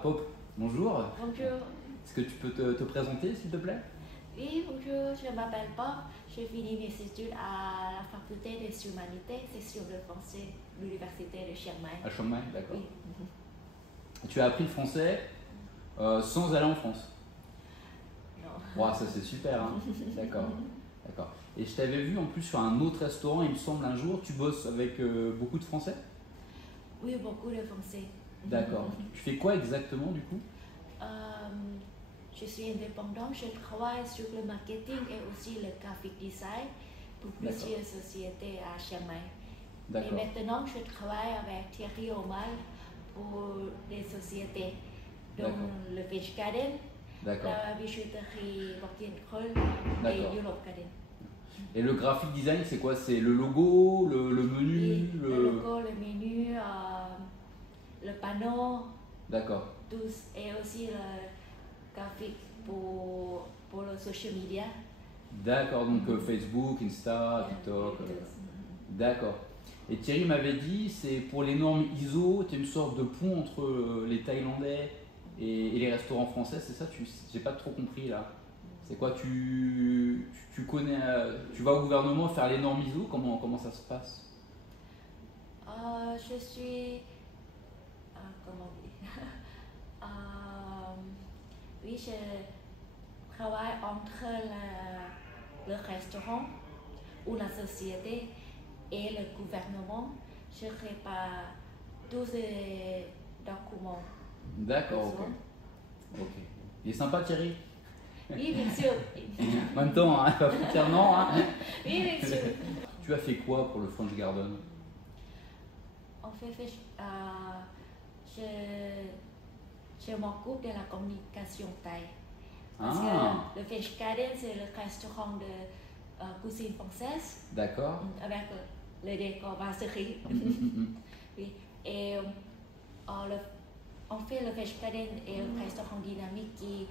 Pop, bonjour. Bonjour. Est-ce que tu peux te présenter, s'il te plaît? Oui, bonjour, je m'appelle Pop. J'ai fini mes études à la faculté des humanités, section de français, de l'université de Chiang Mai. À Chiang Mai, d'accord. Oui. Tu as appris le français sans aller en France. Non. Wow, ça c'est super, hein. D'accord, d'accord. Et je t'avais vu en plus sur un autre restaurant, il me semble, un jour. Tu bosses avec beaucoup de Français? Oui, beaucoup de français. D'accord. Tu fais quoi exactement du coup? Euh, je suis indépendante, je travaille sur le marketing et aussi le graphic design pour plusieurs sociétés à Chiang Mai. Et D'accord. maintenant, je travaille avec Thierry Omal pour des sociétés, dont le Beach Garden, D'accord. la bijouterie Bortien Kroll et D'accord. Europe Garden. Et le graphic design, c'est quoi? C'est le logo, le menu, Oui, le logo, le menu, le panneau, D'accord. tous, et aussi le graphique pour le social media. D'accord, donc Facebook, Insta, TikTok. D'accord. Et Thierry m'avait dit, c'est pour les normes ISO, tu es une sorte de pont entre les Thaïlandais et les restaurants français, c'est ça? J'ai pas trop compris là. C'est quoi? Tu connais, tu vas au gouvernement faire les normes ISO? Comment ça se passe? Je suis, comment dire, oui, je travaille entre le restaurant ou la société et le gouvernement. Je prépare tous les documents. D'accord, ok. Ok. Il est sympa Thierry? Oui, bien sûr. En même temps, hein, pas foutre non, hein. Oui, bien sûr. Tu as fait quoi pour le French Garden? En fait, je m'occupe de la communication thaï. Parce que le French Garden, c'est le restaurant de cuisine française. D'accord. Avec le décor brasserie. Oui. Et en fait, le French Garden est un restaurant dynamique qui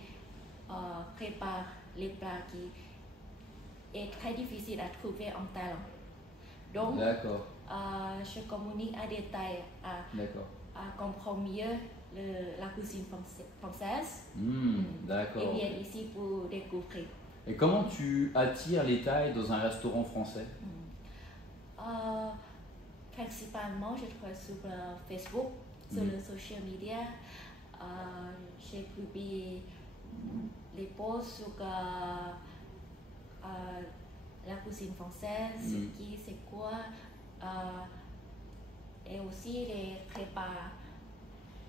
prépare les plats qui est très difficile à trouver en Thaïlande. Donc, je communique à des Thaïs à comprendre mieux la cuisine française. D'accord. Et viennent ici pour découvrir. Et comment tu attires les Thaïs dans un restaurant français? Principalement, je travaille sur Facebook, sur le social media. J'ai publié les posts sur la cuisine française, c'est quoi, et aussi les repas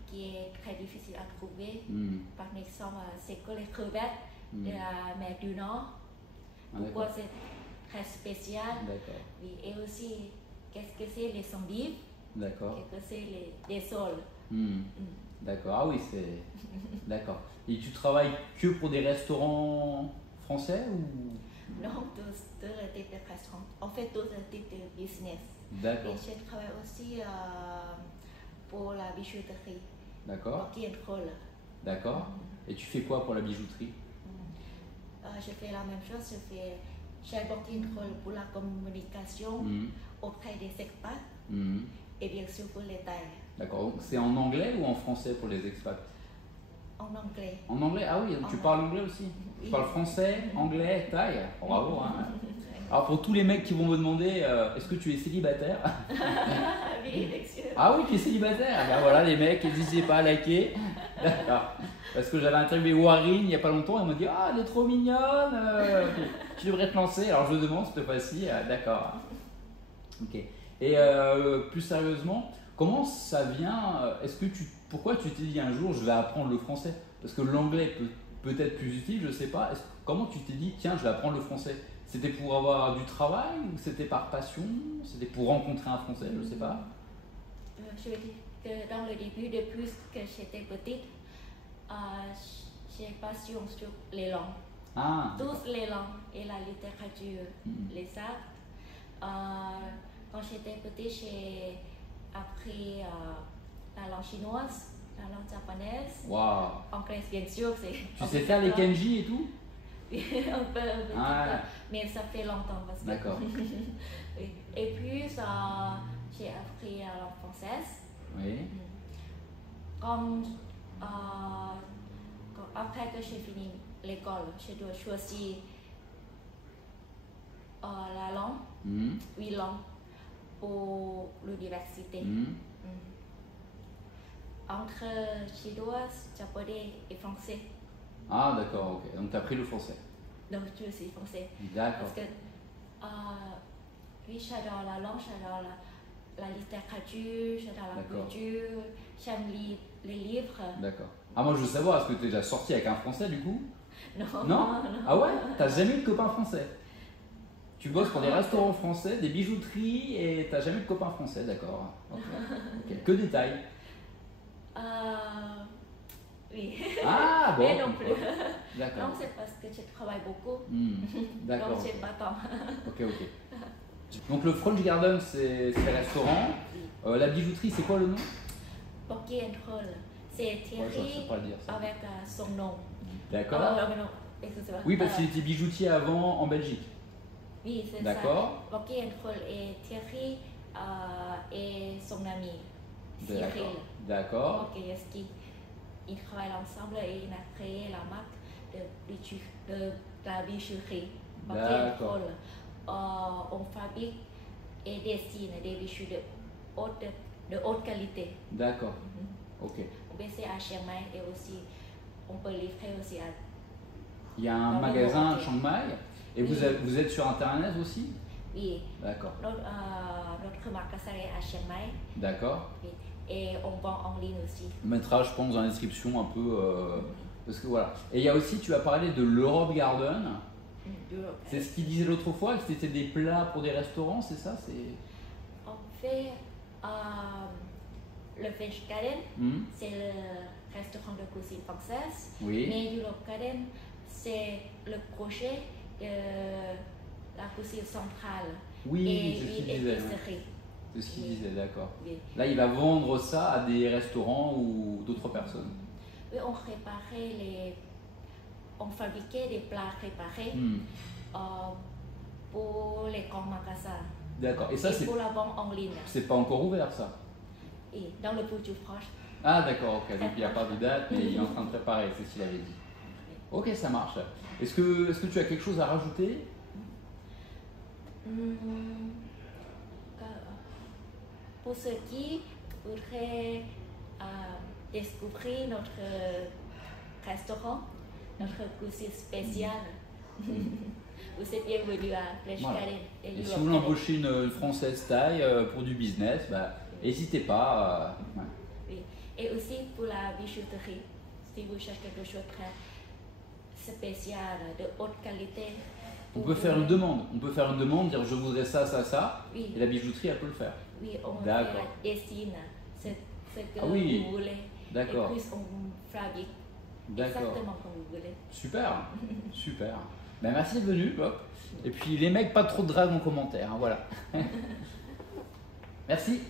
qui est très difficile à trouver. Par exemple, c'est que les crevettes de la mer du Nord. Pourquoi c'est très spécial. Oui, et aussi, qu'est-ce que c'est les endives? D'accord. Qu'est-ce que c'est les sols? D'accord, ah oui, c'est... D'accord. Et tu travailles que pour des restaurants français ou... Non, tous les types de restaurants. En fait, tous les types de business. D'accord. Et je travaille aussi pour la bijouterie. D'accord. Bortien Kroll. D'accord. Et tu fais quoi pour la bijouterie? Je fais la même chose, je fais chez Bortien Kroll pour la communication auprès des expats et bien sûr pour les Thaïs. D'accord, donc c'est en anglais ou en français pour les expats? En anglais. En anglais? Ah oui, tu parles anglais aussi? Oui. Tu parles français, anglais, thaï? Bravo, hein. Alors pour tous les mecs qui vont me demander, est-ce que tu es célibataire? Oui, bien sûr. Ah oui, tu es célibataire? Ben voilà les mecs, n'hésitez pas à liker. D'accord. Parce que j'avais interviewé Warren il n'y a pas longtemps, et elle m'a dit, ah elle est trop mignonne, tu devrais te lancer. Alors je demande cette fois-ci, d'accord. Ok. Et plus sérieusement, comment ça vient? Pourquoi tu t'es dit un jour je vais apprendre le français? Parce que l'anglais peut être plus utile, je sais pas. Comment tu t'es dit tiens je vais apprendre le français? C'était pour avoir du travail ou c'était par passion? C'était pour rencontrer un français, je sais pas. Je veux dire que dans le début, depuis que j'étais petite, j'ai passion sur les langues. Toutes les langues et la littérature, les arts. Quand j'étais petite, j'ai appris la langue chinoise, la langue japonaise, anglais bien sûr. Tu sais faire les kanji et tout? un peu, mais ça fait longtemps parce que... D'accord. Et puis j'ai appris la langue française. Oui. Quand Après que j'ai fini l'école, je dois choisir la langue, 8 langues pour l'université. Entre chinois, japonais et français. Ah d'accord, ok. Donc tu as pris le français. Donc je suis français. D'accord. Parce que oui, j'adore la langue, j'adore la littérature, j'adore la culture, j'aime lire les livres. D'accord. Ah moi je veux savoir, est-ce que tu es déjà sorti avec un français du coup? Non. Non. Ah ouais? T'as jamais eu de copain français? Tu bosses pour des restaurants français, des bijouteries et t'as jamais eu de copain français, d'accord. Ok. Que des tailles? Oui. Ah bon. Mais non plus. D'accord. Non, c'est parce que je travaille beaucoup. D'accord. Donc j'ai pas le temps. Ok. Donc le French Garden c'est le restaurant. La bijouterie c'est quoi le nom? Pocky and Roll. C'est Thierry je sais pas le dire, ça. avec son nom. D'accord. Non, excusez-moi. Oui, parce qu'il était bijoutier avant en Belgique. Oui, c'est ça. D'accord. Pocky and Roll et Thierry et son ami Cyril. D'accord. Pokiewski. Ils travaillent ensemble et ils ont créé la marque de la bijouterie. Pocky and Roll. On fabrique et dessine des bijoux de haute qualité. D'accord. Ok. On peut essayer à Chiang Mai et aussi on peut livrer aussi à. Il y a un magasin à Chiang Mai et vous êtes sur internet aussi? Oui. D'accord. Notre magasin est à Chiang Mai. D'accord. Oui. Et on vend en ligne aussi. On mettra, je pense, dans la description un peu. Parce que voilà. Et il y a aussi, tu as parlé de l'Europe Garden. C'est ce qu'il disait l'autre fois, que c'était des plats pour des restaurants, c'est ça? On fait le French Garden, c'est le restaurant de cuisine française. Oui. Mais l'Europe Garden, c'est le projet de la cuisine centrale. Oui, c'est ce qu'il disait. C'est ce qu'il disait, d'accord. Oui. Là, il va vendre ça à des restaurants ou d'autres personnes. Oui, on fabriquait des plats préparés pour les grands magasins. D'accord. Et ça, c'est pour la vente en ligne. C'est pas encore ouvert, ça? Et dans le futur proche. Ah, d'accord, ok. Donc il n'y a pas de date, mais il est en train de préparer, c'est ce qu'il avait dit. Ok, ça marche. Est-ce que tu as quelque chose à rajouter? Pour ceux qui voudraient découvrir notre restaurant, notre cuisine spéciale, vous êtes bienvenus à French Garden. Et si vous voulez embaucher une Française taille pour du business, n'hésitez pas. Oui. Et aussi pour la bijouterie, si vous cherchez quelque chose de très spécial, de haute qualité. On peut faire une demande, dire je voudrais ça, ça, ça, oui. Et la bijouterie elle peut le faire. Oui, on dessine ce que vous voulez. D'accord. Et puis on fabrique exactement comme vous voulez. Super, super. Ben, merci d'être venu, Bob. Et puis les mecs, pas trop de drague en commentaire, hein, voilà. Merci.